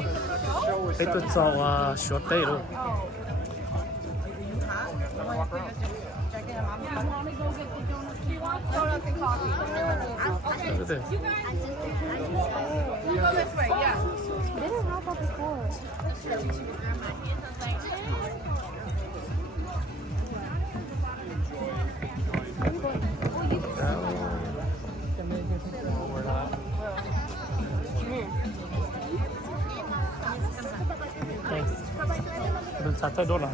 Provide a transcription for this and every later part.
喺度做啊小弟咯。對對對。Didn't have that before. Mình xả tay đốt à?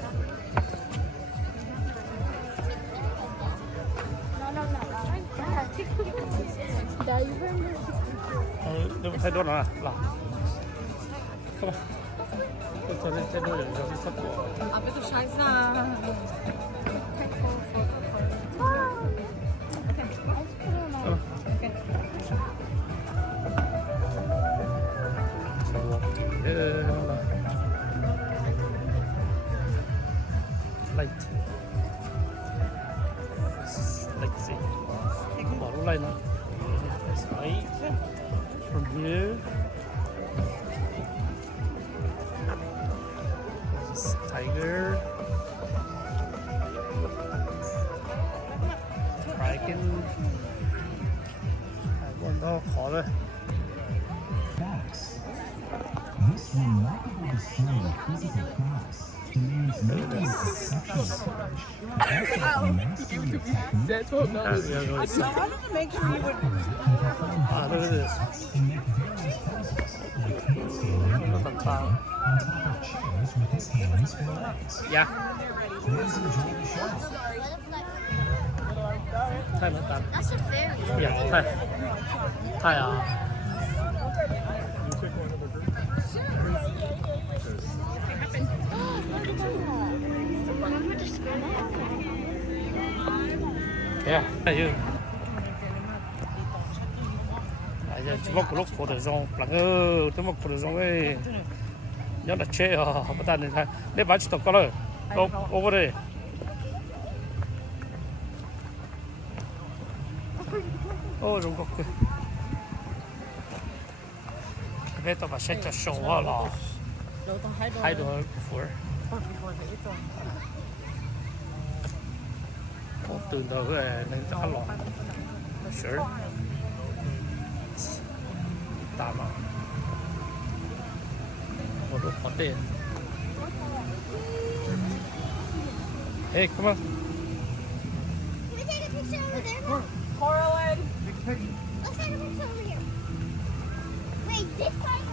Đừng thay đốt à? Là. Không. Cho nên thay đốt để cho sắp của. 앞에도 샤이사. Light. Let's see. Baru light na. Right. From here. This is tiger. Dragon. One dog collar. This remarkable display of physical class demands no exceptional courage. That's what Yeah, yeah, I wanted to make sure you would. look at this. Look on top. On top of chairs with his hands for legs. Yeah. Please enjoy the show. Thai mất tán. That's a fairy. Yeah, Thai. Thai à. Yeah, you. Giờ chúng ta lúc của đời rong, lăng ơ, chúng ta của đời rong ấy, nhớ là chơi à, bắt tay này, để bán chỉ tao có rồi, over đây. Ô, đúng rồi. Cái tao phải sẽ cho sầu à là, hai đứa before. Từ đầu cái nên chắc lọ, sure. Tama. Một độ khó tiền. Hey, come on. Can we take a picture over there? Mom? Coraline. Let's take a picture over here. Wait, this time?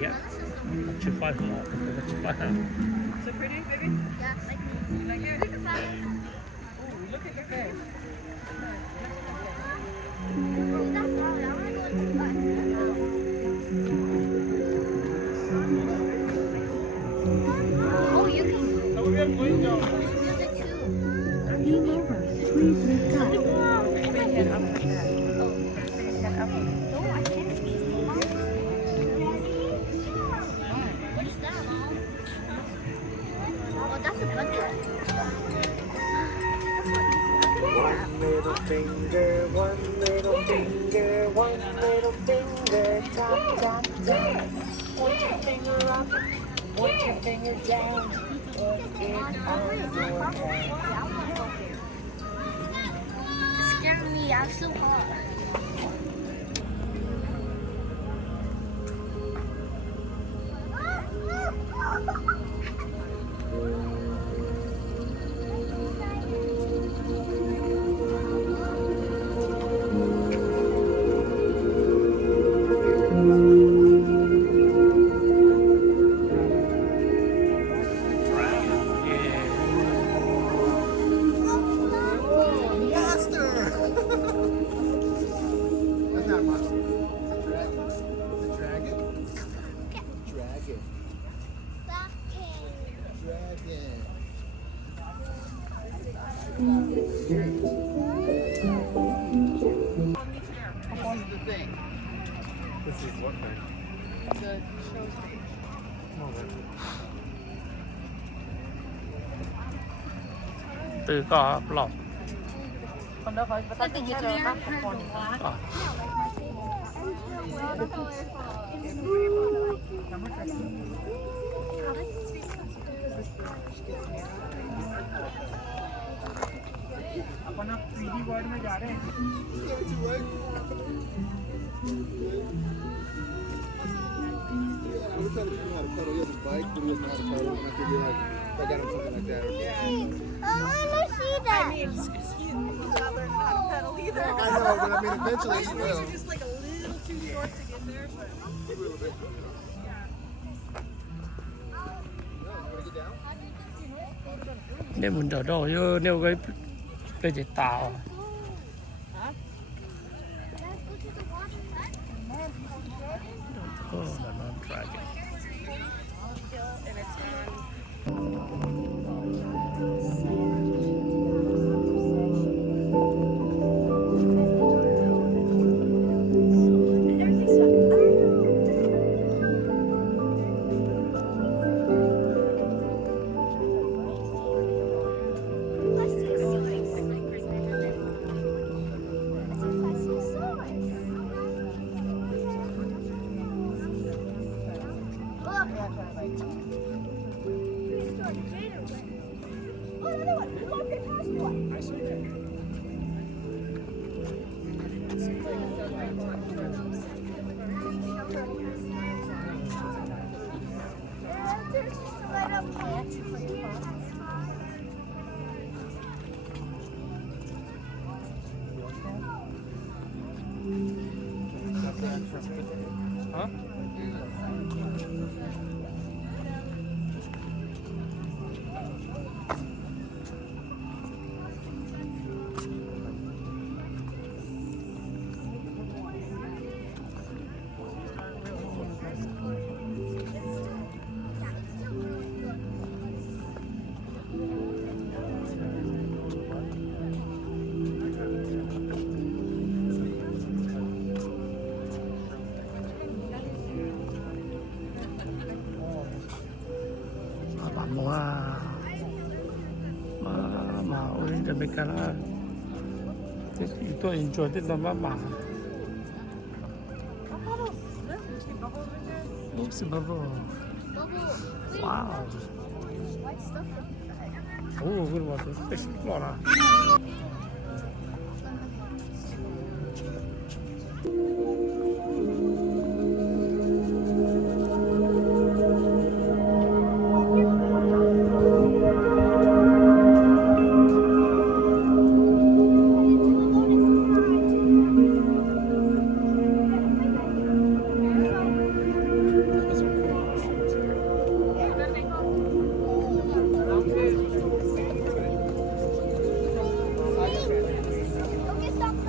Yeah. Chụp ảnh hả? Chụp ảnh hả? So pretty, baby? Yeah, like You like it? me. Ooh, look at your face. Ooh, that's loud. I want to go into the bus. Oh, you can. Oh, we have window. There's music too. Big head up like that. Big head up. No, I can't. What is that, Mom? Oh, that's a bucket. One little finger, one little finger, one little finger, tap, tap, tap. Point your finger up, point your finger down, put it on your head. It scared me. I'm so hot. This is what thing? The show stage. Oh, từ có lọc Còn đâu phải bắt tay rồi bắt còn à. अपन आप 3D world में जा रहे हैं I want to see that. excuse me, you're not learning how to pedal either. I know, but I mean, eventually you will. You're just like a little too short to get there, but nếu mình đỡ đồ chứ nếu cái gì tàu oh, they're not dragging. and it's on. Jamaica itu enjoy itu mama. Oh, si bubble. Wow. Oh, good water. Fish flora. Okay, stop.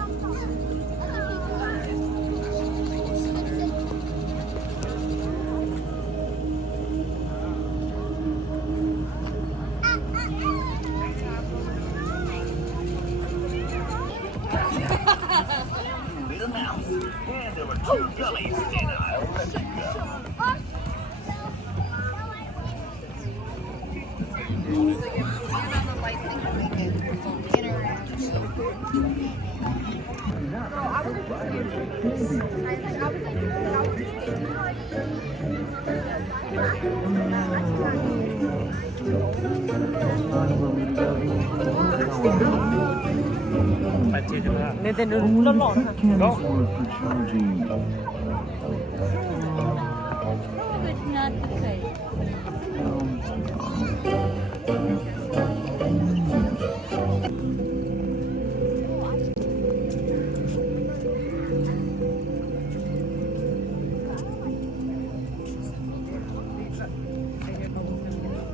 Phải chia cho ha. Nên tên nó lọt hả? Đó.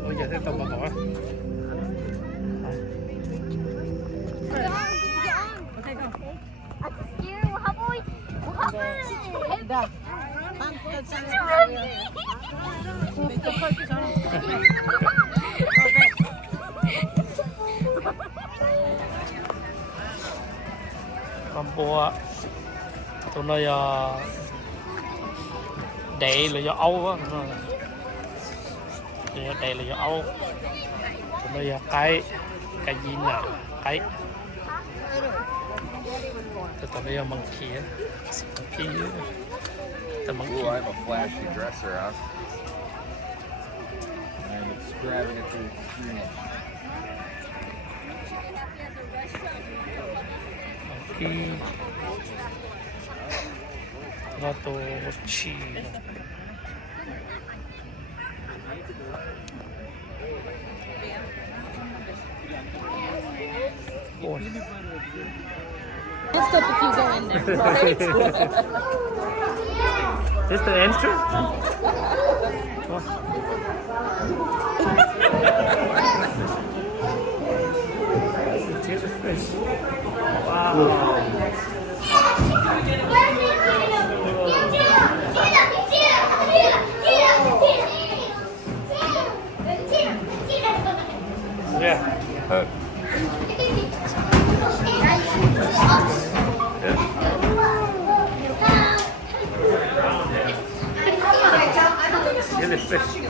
Bây giờ tiếp tục vào bỏ. Да. Con bùa tụi này đệ là do Âu á, đệ là do Âu, tụi này cay gallina. Hay. Ito tayo yung monkey. Monkey. The monkey. Ooh, I have a flashy dresser, huh? And it's grabbing it to the extreme. Monkey. Ratochi. Oh. Messed up if you go in there, right? This the entrance? Oh. Here's a fish. Wow. Yeah. Here's a fish.